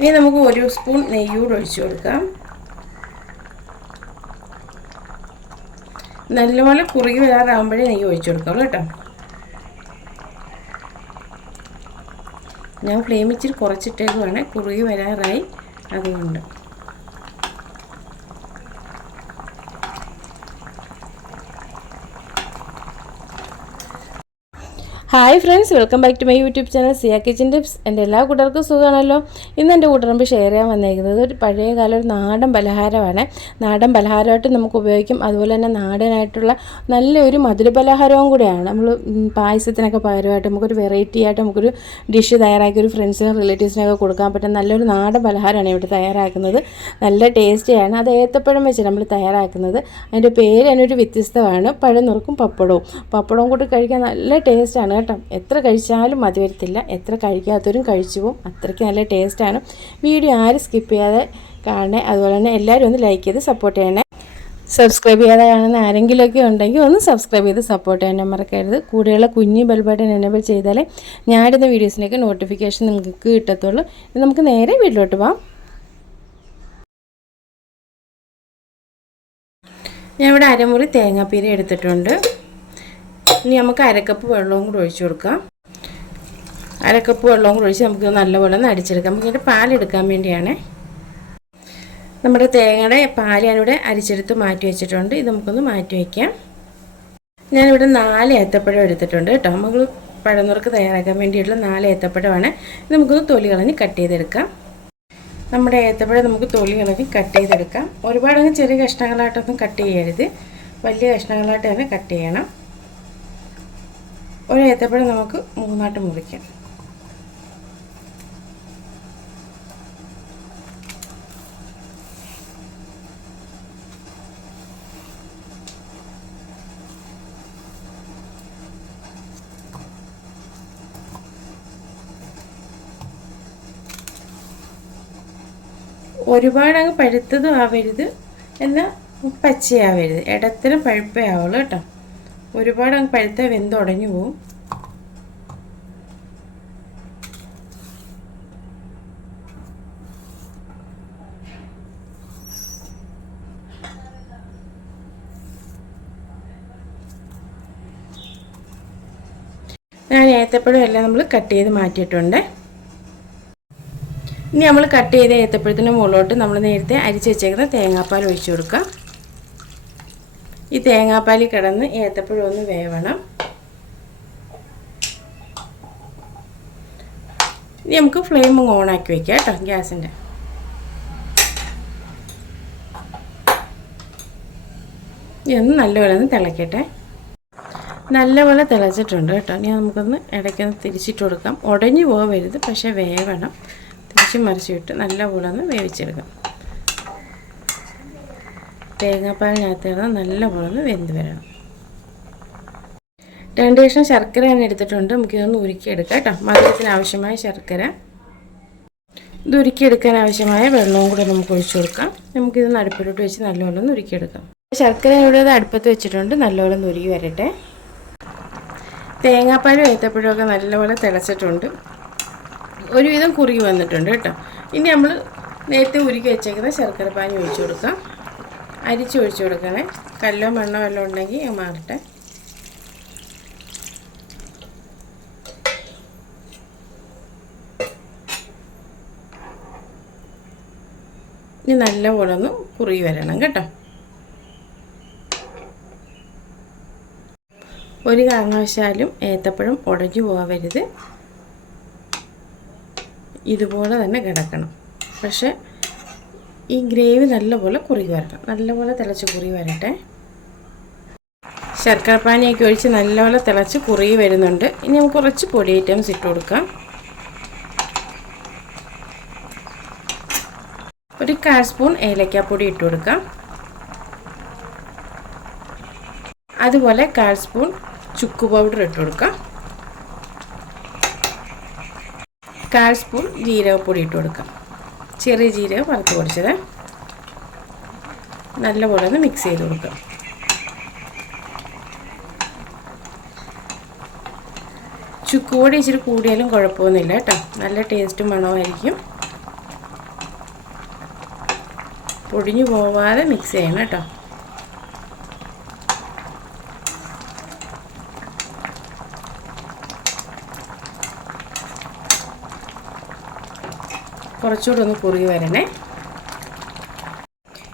ഇനി നമുക്ക് 1 സ്പൂൺ നെയ്യ് കൂടെ ഒഴിച്ചു കൊടുക്കാം. നല്ലപോലെ കുറുകി വരാറാകുമ്പോഴേ നെയ്യ് ഒഴിച്ചു കൊടുക്കാം കേട്ടോ. ഞാൻ ഫ്ലെയിം ഇച്ചിരി കുറച്ചിട്ടേക്കുവാണ്, കുറുകി വരാറായി അതുകൊണ്ട്. Hi friends, welcome back to my YouTube channel Siya kitchen tips. എൻ്റെ എല്ലാ കൂട്ടർക്കും സുഖമാണല്ലോ. ഇന്ന് എൻ്റെ കൂട്ടറമ്പ് ഷെയർ ചെയ്യാൻ വന്നിരിക്കുന്നത് ഒരു പഴയകാല ഒരു നാടൻ പലഹാരമാണ്. നാടൻ പലഹാരമായിട്ട് നമുക്ക് ഉപയോഗിക്കും, അതുപോലെ തന്നെ നാടനായിട്ടുള്ള നല്ലൊരു മധുര പലഹാരവും കൂടെയാണ്. നമ്മൾ പായസത്തിനൊക്കെ പകരമായിട്ട് നമുക്കൊരു വെറൈറ്റി ആയിട്ട് നമുക്കൊരു ഡിഷ് തയ്യാറാക്കി ഒരു ഫ്രണ്ട്സിനും റിലേറ്റീവ്സിനൊക്കെ കൊടുക്കാൻ പറ്റുന്ന നല്ലൊരു നാടൻ പലഹാരമാണ് ഇവിടെ തയ്യാറാക്കുന്നത്. നല്ല ടേസ്റ്റിയാണ്. അത് ഏത്തപ്പഴം വെച്ച് നമ്മൾ തയ്യാറാക്കുന്നത്. അതിൻ്റെ പേര് അതിനൊരു വ്യത്യസ്തമാണ്. പഴം നുറുക്കും പപ്പടവും കൂടി കഴിക്കാൻ നല്ല ടേസ്റ്റാണ് കേട്ടോ. എത്ര കഴിച്ചാലും മതി വരത്തില്ല, എത്ര കഴിക്കാത്തവരും കഴിച്ചു പോകും, അത്രയ്ക്ക് നല്ല ടേസ്റ്റാണ്. വീഡിയോ ആരും സ്കിപ്പ് ചെയ്യാതെ കാണണേ. അതുപോലെ തന്നെ എല്ലാവരും ഒന്ന് ലൈക്ക് ചെയ്ത് സപ്പോർട്ട് ചെയ്യണേ. സബ്സ്ക്രൈബ് ചെയ്യാതെ കാണുന്ന ആരെങ്കിലുമൊക്കെ ഉണ്ടെങ്കിൽ ഒന്ന് സബ്സ്ക്രൈബ് ചെയ്ത് സപ്പോർട്ട് ചെയ്യാൻ മറക്കരുത്. കൂടെയുള്ള കുഞ്ഞി ബെൽ ബട്ടൺ എനേബിൾ ചെയ്താലേ ഞാനിടുന്ന വീഡിയോസിനൊക്കെ നോട്ടിഫിക്കേഷൻ നിങ്ങൾക്ക് കിട്ടത്തുള്ളൂ. നമുക്ക് നേരെ വീട്ടിലോട്ട് പോകാം. ഞാൻ ഇവിടെ അരമുറി തേങ്ങാപ്പീര എടുത്തിട്ടുണ്ട്. ഇനി നമുക്ക് അരക്കപ്പ് വെള്ളവും കൂടി ഒഴിച്ചു കൊടുക്കാം. അരക്കപ്പ് വെള്ളവും കൂടി ഒഴിച്ച് നമുക്ക് നല്ലപോലെ ഒന്ന് അടിച്ചെടുക്കാം. നമുക്കിവിടെ പാലെടുക്കാൻ വേണ്ടിയാണ്. നമ്മുടെ തേങ്ങയുടെ പാൽ ഞാനിവിടെ അരിച്ചെടുത്ത് മാറ്റി വെച്ചിട്ടുണ്ട്. ഇത് നമുക്കൊന്ന് മാറ്റി വയ്ക്കാം. ഞാനിവിടെ 4 ഏത്തപ്പഴം എടുത്തിട്ടുണ്ട് കേട്ടോ. നമുക്ക് പഴനുറുക്ക് തയ്യാറാക്കാൻ വേണ്ടിയിട്ടുള്ള 4 ഏത്തപ്പഴമാണ്. ഇത് നമുക്കൊന്ന് തൊലി കളഞ്ഞ് കട്ട് ചെയ്തെടുക്കാം. നമ്മുടെ ഏത്തപ്പഴം നമുക്ക് തൊലി കളഞ്ഞ് കട്ട് ചെയ്തെടുക്കാം. ഒരുപാടങ്ങ് ചെറിയ കഷ്ണങ്ങളായിട്ടൊന്നും കട്ട് ചെയ്യരുത്, വലിയ കഷ്ണങ്ങളായിട്ട് തന്നെ കട്ട് ചെയ്യണം. ഒരു ഏത്തപ്പഴം നമുക്ക് 3 മുറിക്കാം. ഒരുപാടങ്ങ് പഴുത്തതും ആവരുത്, എന്നാൽ പച്ചയാവരുത്, ഇടത്തരം പഴുപ്പേ ആവുള്ളൂ കേട്ടോ. ഒരുപാട് അങ്ങ് പഴുത്ത വെന്തുടഞ്ഞു പോവും. ഞാൻ ഏത്തപ്പഴം എല്ലാം നമ്മൾ കട്ട് ചെയ്ത് മാറ്റിയിട്ടുണ്ട്. ഇനി നമ്മൾ കട്ട് ചെയ്ത ഏത്തപ്പഴത്തിൻ്റെ മുകളിലോട്ട് നമ്മൾ നേരത്തെ അരിച്ച് വെച്ചേക്കുന്ന തേങ്ങാപ്പാൽ ഒഴിച്ചു കൊടുക്കാം. ഈ തേങ്ങാപ്പാലിൽ കിടന്ന് ഏത്തപ്പഴം ഒന്ന് വേവണം. ഇനി നമുക്ക് ഫ്ലെയിം ഓണാക്കി വയ്ക്കാം കേട്ടോ ഗ്യാസിൻ്റെ. ഇതൊന്ന് നല്ലപോലെ ഒന്ന് തിളക്കട്ടെ. നല്ലപോലെ തിളച്ചിട്ടുണ്ട് കേട്ടോ. ഇനി നമുക്കൊന്ന് ഇടയ്ക്കൊന്ന് തിരിച്ചിട്ട് കൊടുക്കാം. ഉടഞ്ഞു പോകരുത്, പക്ഷേ വേവണം. തിരിച്ച് മറിച്ചിട്ട് നല്ലപോലെ ഒന്ന് വേവിച്ചെടുക്കാം. തേങ്ങാപ്പാലിനകത്ത് കിടന്ന് നല്ലപോലെ ഒന്ന് വെന്ത് വരണം. 2 കഷ്ണം ശർക്കര ഞാൻ എടുത്തിട്ടുണ്ട്. നമുക്കിതൊന്ന് ഉരുക്കിയെടുക്കാം കേട്ടോ. മധുരത്തിന് ആവശ്യമായ ശർക്കര. ഇത് ഉരുക്കിയെടുക്കാൻ ആവശ്യമായ വെള്ളവും കൂടെ നമുക്ക് ഒഴിച്ചു കൊടുക്കാം. നമുക്കിത് അടുപ്പിലോട്ട് വെച്ച് നല്ലപോലെ ഒന്ന് ഉരുക്കിയെടുക്കാം. ശർക്കര ഇവിടെ അടുപ്പത്ത് വെച്ചിട്ടുണ്ട്. നല്ലപോലെ ഒന്ന് ഉരുകി വരട്ടെ. തേങ്ങാപ്പാലും ഏത്തപ്പഴവും ഒക്കെ നല്ലപോലെ തിളച്ചിട്ടുണ്ട്. ഒരുവിധം കുറുകി വന്നിട്ടുണ്ട് കേട്ടോ. ഇനി നമ്മൾ നേരത്തെ ഉരുക്കി വെച്ചേക്കുന്ന ശർക്കര പാനി ഒഴിച്ചു കൊടുക്കാം. അരിച്ചൊഴിച്ചു കൊടുക്കണേ. കല്ലോ മണ്ണോ വല്ലതും ഉണ്ടെങ്കിൽ മാറട്ടെ. ഇനി നല്ലപോലെ ഒന്ന് കുറുകി വരണം കേട്ടോ. ഒരു കാരണവശാലും ഏത്തപ്പഴം ഉടഞ്ഞു പോകരുത്, ഇതുപോലെ തന്നെ കിടക്കണം. പക്ഷേ ഈ ഗ്രേവി നല്ലപോലെ കുറുകി വരണം. നല്ലപോലെ തിളച്ച് കുറുകി വരട്ടെ. ശർക്കരപ്പാനിയൊക്കെ ഒഴിച്ച് നല്ലപോലെ തിളച്ച് കുറുകി വരുന്നുണ്ട്. ഇനി നമുക്ക് കുറച്ച് പൊടി ഐറ്റംസ് ഇട്ട് കൊടുക്കാം. ഒരു 1/4 സ്പൂൺ ഏലക്കാപ്പൊടി ഇട്ട് കൊടുക്കാം. അതുപോലെ 1/4 സ്പൂൺ ചുക്ക് പൗഡർ ഇട്ട് കൊടുക്കാം. 1/4 സ്പൂൺ ജീരകപ്പൊടി ഇട്ട് കൊടുക്കാം. ചെറിയ ജീരകം വറുത്ത് പൊടിച്ചത്. നല്ലപോലെ ഒന്ന് മിക്സ് ചെയ്ത് കൊടുക്കാം. ചുക്ക് പൊടി ഇച്ചിരി കൂടിയാലും കുഴപ്പമൊന്നുമില്ല കേട്ടോ. നല്ല ടേസ്റ്റും മണമായിരിക്കും. ഒടിഞ്ഞു പോവാതെ മിക്സ് ചെയ്യണം കേട്ടോ. കുറച്ചുകൂടെ ഒന്ന് കുറുകി വരണേ.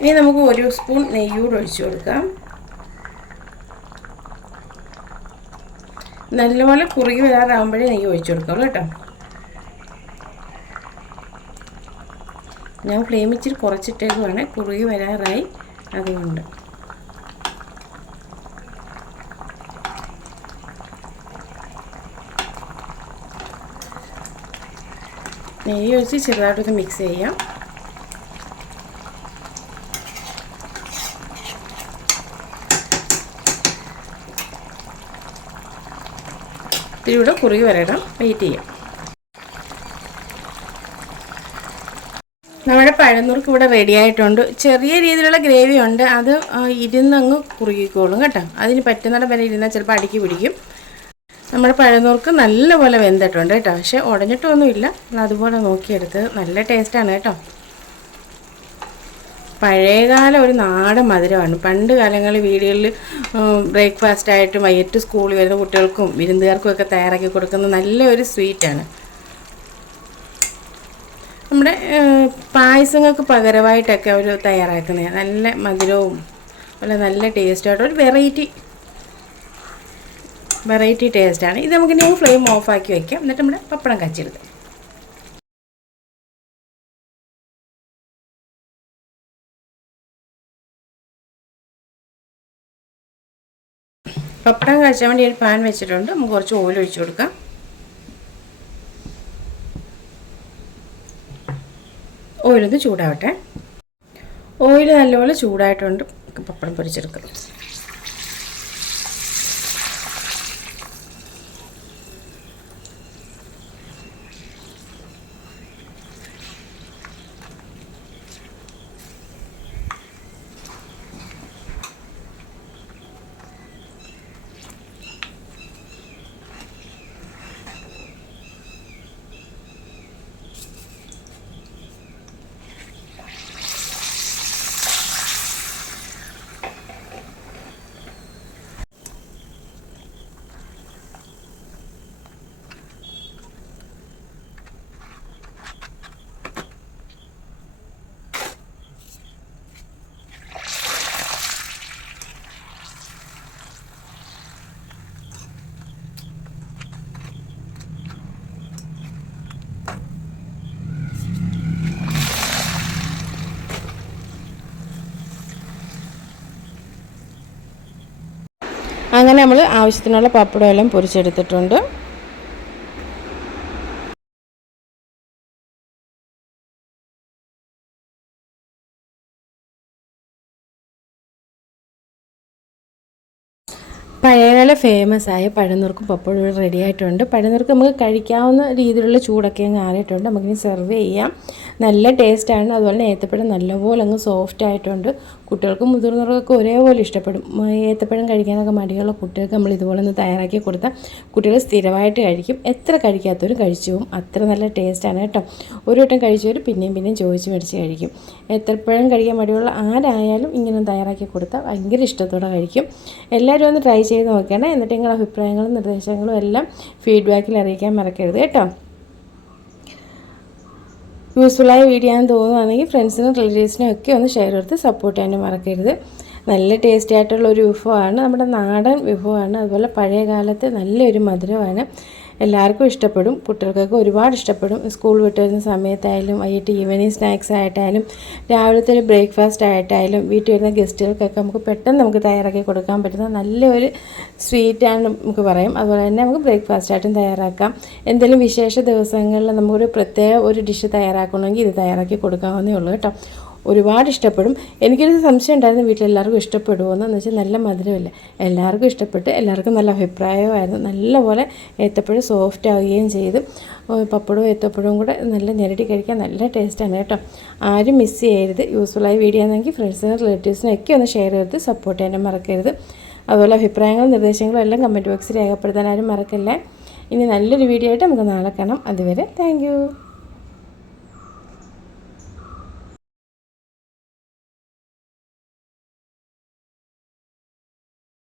ഇനി നമുക്ക് 1 സ്പൂൺ നെയ്യൂടെ ഒഴിച്ചു കൊടുക്കാം. നല്ലപോലെ കുറുകി വരാറാകുമ്പോഴേ നെയ്യ് ഒഴിച്ചു കൊടുക്കാം കേട്ടോ. ഞാൻ ഫ്ലെയിം ഇച്ചിരി കുറച്ചിട്ടേക്കുവാണ്, കുറുകി വരാറായി, അതുകൊണ്ട്. നെയ്യ് ഒഴിച്ച് ചെറുതായിട്ടൊന്ന് മിക്സ് ചെയ്യാം. ഇത്തിരി കൂടെ കുറുകി വരണം, വെയിറ്റ് ചെയ്യാം. നമ്മുടെ പഴനുറുക്ക് ഇവിടെ റെഡി ആയിട്ടുണ്ട്. ചെറിയ രീതിയിലുള്ള ഗ്രേവി ഉണ്ട്, അത് ഇരുന്നങ്ങ് കുറുകിക്കോളും കേട്ടോ. അതിന് പറ്റുന്നിടം വരെ ഇരുന്നാൽ ചിലപ്പോൾ അടുക്കി പിടിക്കും. നമ്മുടെ പഴനുറുക്ക് നല്ലപോലെ വെന്തിട്ടുണ്ട് കേട്ടോ, പക്ഷേ ഉടഞ്ഞിട്ടൊന്നുമില്ല. അതുപോലെ നോക്കിയെടുത്ത് നല്ല ടേസ്റ്റാണ് കേട്ടോ. പഴയകാല ഒരു നാടൻ മധുരമാണ്. പണ്ട് കാലങ്ങളിൽ വീടുകളിൽ ബ്രേക്ക്ഫാസ്റ്റായിട്ടും വൈകിട്ട് സ്കൂളിൽ വരുന്ന കുട്ടികൾക്കും വിരുന്നുകാർക്കും ഒക്കെ തയ്യാറാക്കി കൊടുക്കുന്ന നല്ലൊരു സ്വീറ്റാണ്. നമ്മുടെ പായസങ്ങൾക്ക് പകരമായിട്ടൊക്കെ അവർ തയ്യാറാക്കുന്നത് നല്ല മധുരവും അതുപോലെ നല്ല ടേസ്റ്റായിട്ട് ഒരു വെറൈറ്റി ടേസ്റ്റാണ് ഇത്. നമുക്കിനി ഫ്ലെയിം ഓഫാക്കി വയ്ക്കാം. എന്നിട്ട് നമ്മുടെ പപ്പടം കാച്ചെടുക്കാം. പപ്പടം കാച്ചാൻ വേണ്ടി ഒരു പാൻ വെച്ചിട്ടുണ്ട്. നമുക്ക് കുറച്ച് ഓയിൽ ഒഴിച്ചു കൊടുക്കാം. ഓയിലൊന്ന് ചൂടാവട്ടെ. ഓയിൽ നല്ലപോലെ ചൂടായിട്ടുണ്ട്. പപ്പടം പൊരിച്ചെടുക്കാം. അങ്ങനെ നമ്മൾ ആവശ്യത്തിനുള്ള പപ്പടം എല്ലാം പൊരിച്ചെടുത്തിട്ടുണ്ട്. പഴയകാല ഫേമസ് ആയ പഴനുറുക്കും പപ്പടവും ഇവിടെ റെഡി ആയിട്ടുണ്ട്. പഴനുറുക്ക് നമുക്ക് കഴിക്കാവുന്ന രീതിയിലുള്ള ചൂടൊക്കെ അങ്ങ് ആറിയിട്ടുണ്ട്. നമുക്കിനി സെർവ് ചെയ്യാം. നല്ല ടേസ്റ്റാണ്. അതുപോലെ തന്നെ ഏത്തപ്പഴം നല്ലപോലെ അങ്ങ് സോഫ്റ്റ് ആയിട്ടുണ്ട്. കുട്ടികൾക്കും മുതിർന്നവർക്കൊക്കെ ഒരേപോലെ ഇഷ്ടപ്പെടും. ഏത്തപ്പഴം കഴിക്കാനൊക്കെ മടിയുള്ള കുട്ടികൾക്ക് നമ്മൾ ഇതുപോലെ ഒന്ന് തയ്യാറാക്കി കൊടുത്താൽ കുട്ടികൾ സ്ഥിരമായിട്ട് കഴിക്കും. എത്ര കഴിക്കാത്തവരും കഴിച്ചു പോകും. അത്ര നല്ല ടേസ്റ്റാണ് കേട്ടോ. ഒരു വട്ടം കഴിച്ചവർ പിന്നെയും ചോദിച്ച് മേടിച്ച് കഴിക്കും. ഏത്തപ്പഴം കഴിക്കാൻ മടിയുള്ള ആരായാലും ഇങ്ങനെ തയ്യാറാക്കി കൊടുത്താൽ ഭയങ്കര ഇഷ്ടത്തോടെ കഴിക്കും. എല്ലാവരും ഒന്ന് ട്രൈ ചെയ്ത് നോക്കണം. എന്നിട്ട് നിങ്ങളുടെ അഭിപ്രായങ്ങളും നിർദ്ദേശങ്ങളും എല്ലാം ഫീഡ്ബാക്കിൽ അറിയിക്കാൻ മറക്കരുത് കേട്ടോ. യൂസ്ഫുള്ളായ വീഡിയോ ആണെന്ന് തോന്നുകയാണെങ്കിൽ ഫ്രണ്ട്സിനും റിലേറ്റീവ്സിനും ഒക്കെ ഒന്ന് ഷെയർ ചെയ്ത് സപ്പോർട്ട് ചെയ്യാനും മറക്കരുത്. നല്ല ടേസ്റ്റി ആയിട്ടുള്ള ഒരു വിഭവമാണ്, നമ്മുടെ നാടൻ വിഭവമാണ്. അതുപോലെ പഴയ കാലത്തെ നല്ലൊരു മധുരമാണ്. എല്ലാവർക്കും ഇഷ്ടപ്പെടും. കുട്ടികൾക്കൊക്കെ ഒരുപാട് ഇഷ്ടപ്പെടും. സ്കൂൾ വിട്ട് വരുന്ന സമയത്തായാലും വൈകിട്ട് ഈവനിങ് സ്നാക്സ് ആയിട്ടായാലും രാവിലത്തെ ഒരു ബ്രേക്ക്ഫാസ്റ്റ് ആയിട്ടായാലും വീട്ടിൽ വരുന്ന ഗസ്റ്റുകൾക്കൊക്കെ നമുക്ക് പെട്ടെന്ന് നമുക്ക് തയ്യാറാക്കി കൊടുക്കാൻ പറ്റുന്ന നല്ലൊരു സ്വീറ്റാണ് നമുക്ക് പറയാം. അതുപോലെ തന്നെ നമുക്ക് ബ്രേക്ക്ഫാസ്റ്റായിട്ടും തയ്യാറാക്കാം. എന്തെങ്കിലും വിശേഷ ദിവസങ്ങളിൽ നമുക്കൊരു പ്രത്യേക ഒരു ഡിഷ് തയ്യാറാക്കണമെങ്കിൽ ഇത് തയ്യാറാക്കി കൊടുക്കാവുന്നേ ഉള്ളൂ കേട്ടോ. ഒരുപാട് ഇഷ്ടപ്പെടും. എനിക്കൊരു സംശയം ഉണ്ടായിരുന്നു വീട്ടിലെല്ലാവർക്കും ഇഷ്ടപ്പെടുമോ എന്ന് വെച്ചാൽ നല്ല മധുരമില്ല. എല്ലാവർക്കും ഇഷ്ടപ്പെട്ട് എല്ലാവർക്കും നല്ല അഭിപ്രായമായിരുന്നു. നല്ലപോലെ ഏത്തപ്പഴം സോഫ്റ്റ് ആവുകയും ചെയ്ത് പപ്പടവും ഏത്തപ്പഴവും കൂടെ നല്ല ഞെരടി കഴിക്കാൻ നല്ല ടേസ്റ്റാണ് കേട്ടോ. ആരും മിസ് ചെയ്യരുത്. യൂസ്ഫുള്ളായ വീഡിയോ ആണെങ്കിൽ ഫ്രണ്ട്സിനും റിലേറ്റീവ്സിനും ഒക്കെ ഒന്ന് ഷെയർ ചെയ്ത് സപ്പോർട്ട് ചെയ്യാനും മറക്കരുത്. അതുപോലെ അഭിപ്രായങ്ങളും നിർദ്ദേശങ്ങളും എല്ലാം കമൻറ്റ് ബോക്സിൽ രേഖപ്പെടുത്താൻ ആരും മറക്കല്ലേ. ഇനി നല്ലൊരു വീഡിയോ ആയിട്ട് നമുക്ക് നാളെ കാണാം. അതുവരെ താങ്ക്